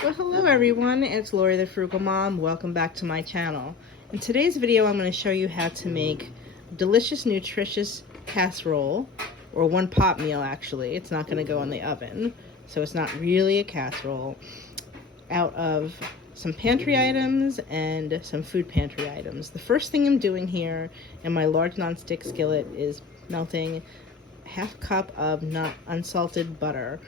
Well, hello everyone, it's Lori the Frugal Mom. Welcome back to my channel. In today's video, I'm going to show you how to make delicious, nutritious casserole, or one pot meal actually. It's not going to go in the oven, so it's not really a casserole, out of some pantry items and some food pantry items. The first thing I'm doing here in my large nonstick skillet is melting half a cup of not unsalted butter.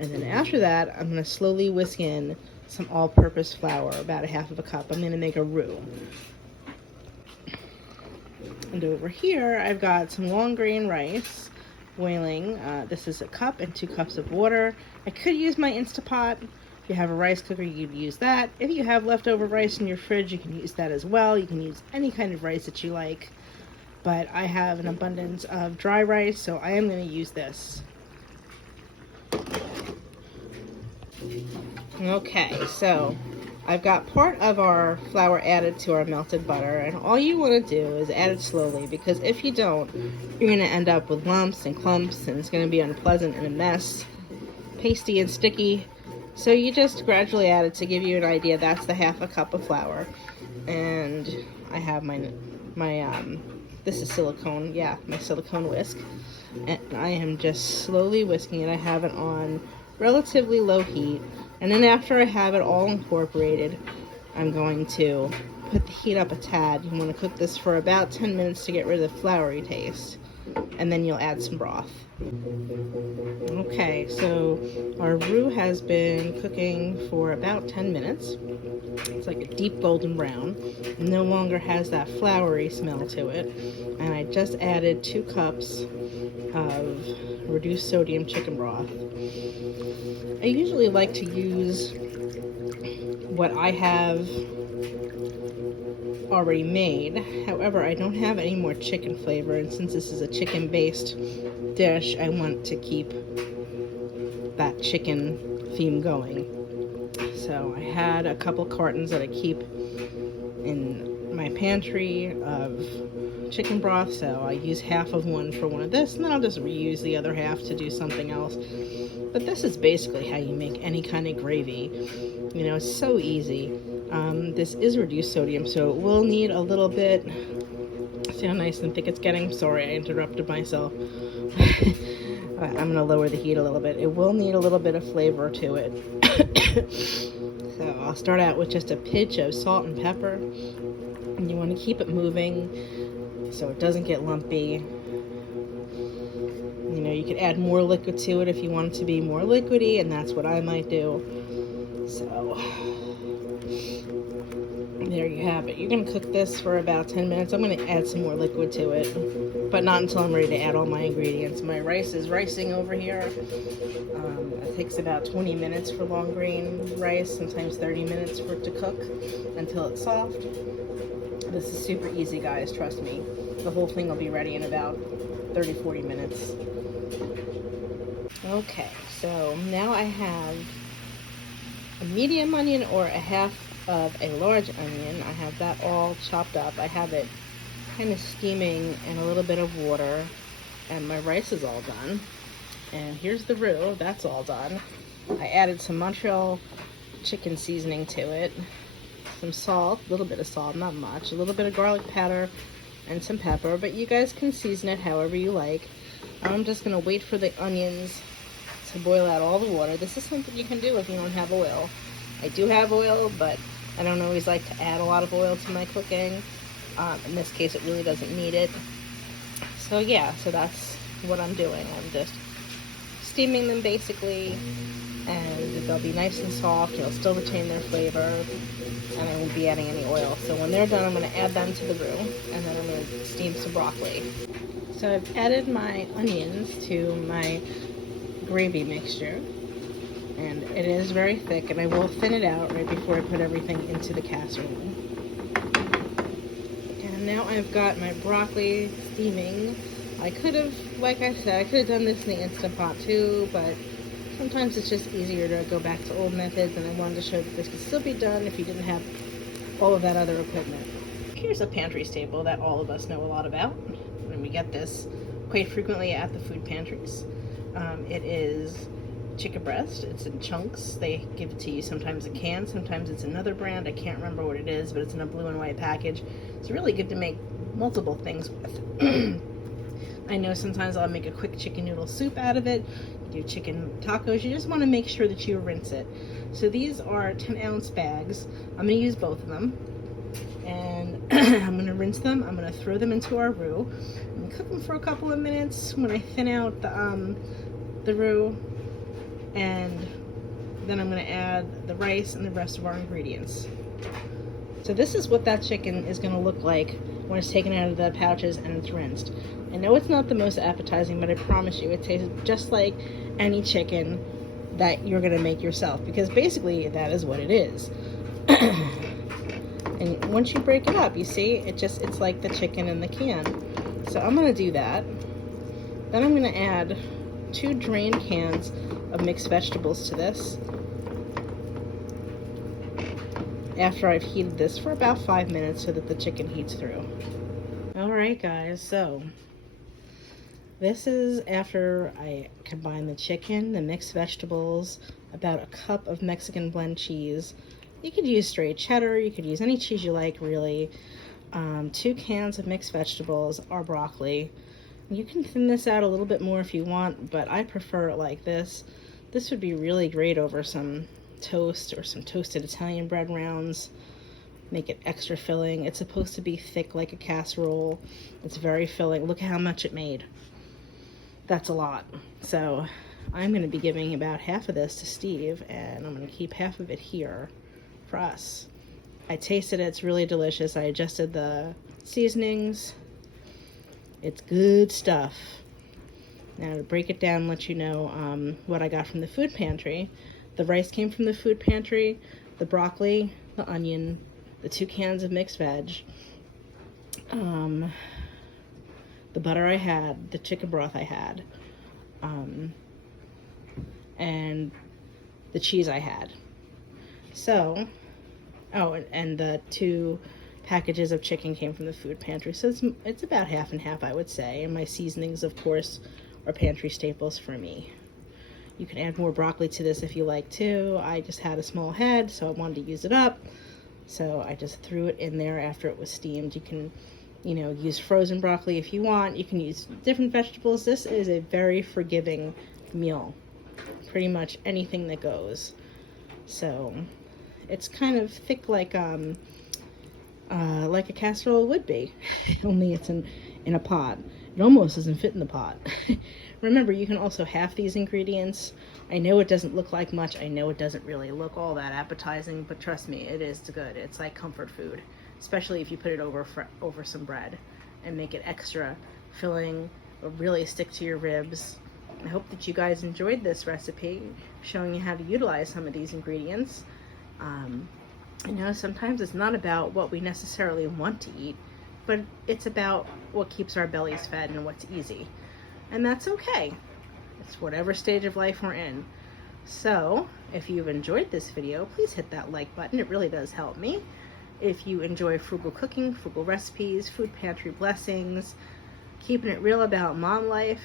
And then after that, I'm going to slowly whisk in some all-purpose flour, about a half of a cup. I'm going to make a roux. And over here, I've got some long grain rice boiling. This is a cup and 2 cups of water. I could use my Instapot. If you have a rice cooker, you could use that. If you have leftover rice in your fridge, you can use that as well. You can use any kind of rice that you like. But I have an abundance of dry rice, so I am going to use this. Okay, so I've got part of our flour added to our melted butter, and all you want to do is add it slowly, because if you don't, you're going to end up with lumps and clumps, and it's going to be unpleasant and a mess, pasty and sticky. So you just gradually add it to give you an idea. That's the half a cup of flour, and I have my this is silicone, my silicone whisk, and I am just slowly whisking it. I have it on relatively low heat, and then after I have it all incorporated, I'm going to put the heat up a tad. You want to cook this for about 10 minutes to get rid of the floury taste, and then you'll add some broth. Okay, so our roux has been cooking for about 10 minutes. It's like a deep golden brown. It no longer has that floury smell to it. And I just added 2 cups of reduced sodium chicken broth. I usually like to use what I have already made. However, I don't have any more chicken flavor, and since this is a chicken based dish, I want to keep that chicken theme going. So I had a couple cartons that I keep in my pantry of chicken broth, so I use half of one for one of this, and then I'll just reuse the other half to do something else. But this is basically how you make any kind of gravy. You know, it's so easy. This is reduced sodium, so it will need a little bit. See how nice and thick it's getting? Sorry, I interrupted myself. I'm going to lower the heat a little bit. It will need a little bit of flavor to it. So I'll start out with just a pinch of salt and pepper. And you want to keep it moving so it doesn't get lumpy. You know, you could add more liquid to it if you want it to be more liquidy, and that's what I might do. So there you have it. You're going to cook this for about 10 minutes. I'm going to add some more liquid to it, but not until I'm ready to add all my ingredients. My rice is ricing over here. It takes about 20 minutes for long grain rice, sometimes 30 minutes for it to cook until it's soft. This is super easy, guys, trust me. The whole thing will be ready in about 30-40 minutes. Okay, so now I have a medium onion or a half of a large onion. I have that all chopped up. I have it kind of steaming in a little bit of water, and my rice is all done. And here's the roux, that's all done. I added some Montreal chicken seasoning to it, some salt, a little bit of salt, not much, a little bit of garlic powder, and some pepper, but you guys can season it however you like. I'm just going to wait for the onions to boil out all the water. This is something you can do if you don't have oil. I do have oil, but I don't always like to add a lot of oil to my cooking. In this case, it really doesn't need it. So yeah, so that's what I'm doing. I'm just steaming them basically, and they'll be nice and soft. They'll still retain their flavor, and I won't be adding any oil. So when they're done, I'm going to add them to the roux, and then I'm going to steam some broccoli. So I've added my onions to my gravy mixture, and it is very thick, and I will thin it out right before I put everything into the casserole. And now I've got my broccoli steaming. I could have, like I said, I could have done this in the Instant Pot too, but sometimes it's just easier to go back to old methods, and I wanted to show that this could still be done if you didn't have all of that other equipment. Here's a pantry staple that all of us know a lot about, and we get this quite frequently at the food pantries. It is chicken breast. It's in chunks. They give it to you sometimes a can, sometimes it's another brand. I can't remember what it is, but it's in a blue and white package. It's really good to make multiple things with. I know sometimes I'll make a quick chicken noodle soup out of it. You do chicken tacos. You just want to make sure that you rinse it. So these are 10-ounce bags. I'm going to use both of them. And I'm going to rinse them. I'm going to throw them into our roux. I'm going to cook them for a couple of minutes when I thin out the roux. And then I'm going to add the rice and the rest of our ingredients. So this is what that chicken is going to look like when it's taken out of the pouches and it's rinsed. I know it's not the most appetizing, but I promise you it tastes just like any chicken that you're going to make yourself, because basically that is what it is. And once you break it up, you see, it's like the chicken in the can. So I'm going to do that. Then I'm going to add 2 drained cans of mixed vegetables to this, after I've heated this for about 5 minutes so that the chicken heats through. Alright guys, so this is after I combine the chicken, the mixed vegetables, about a cup of Mexican blend cheese. You could use straight cheddar, you could use any cheese you like really. 2 cans of mixed vegetables, or broccoli. You can thin this out a little bit more if you want, but I prefer it like this. This would be really great over some toast or some toasted Italian bread rounds. Make it extra filling. It's supposed to be thick like a casserole. It's very filling. Look how much it made. That's a lot. So I'm going to be giving about half of this to Steve, and I'm going to keep half of it here for us. I tasted it. It's really delicious. I adjusted the seasonings. It's good stuff. Now to break it down and let you know what I got from the food pantry. The rice came from the food pantry, the broccoli, the onion, the 2 cans of mixed veg, the butter I had, the chicken broth I had, and the cheese I had. So, oh, and the 2 packages of chicken came from the food pantry. So it's about half and half, I would say. And my seasonings, of course, are pantry staples for me. You can add more broccoli to this if you like to. I just had a small head, so I wanted to use it up. So I just threw it in there after it was steamed. You can, use frozen broccoli if you want. You can use different vegetables. This is a very forgiving meal. Pretty much anything that goes. So it's kind of thick like a casserole would be, only it's in a pot. It almost doesn't fit in the pot. Remember, you can also half these ingredients. I know it doesn't look like much. I know it doesn't really look all that appetizing, but trust me, it is good. It's like comfort food, especially if you put it over some bread and make it extra filling or really stick to your ribs. I hope that you guys enjoyed this recipe, showing you how to utilize some of these ingredients. Sometimes it's not about what we necessarily want to eat, but it's about what keeps our bellies fed and what's easy. And that's okay. It's whatever stage of life we're in. So, if you've enjoyed this video, please hit that like button. It really does help me. If you enjoy frugal cooking, frugal recipes, food pantry blessings, keeping it real about mom life,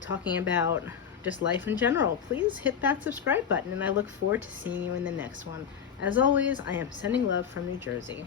talking about just life in general, please hit that subscribe button, and I look forward to seeing you in the next one. As always, I am sending love from New Jersey.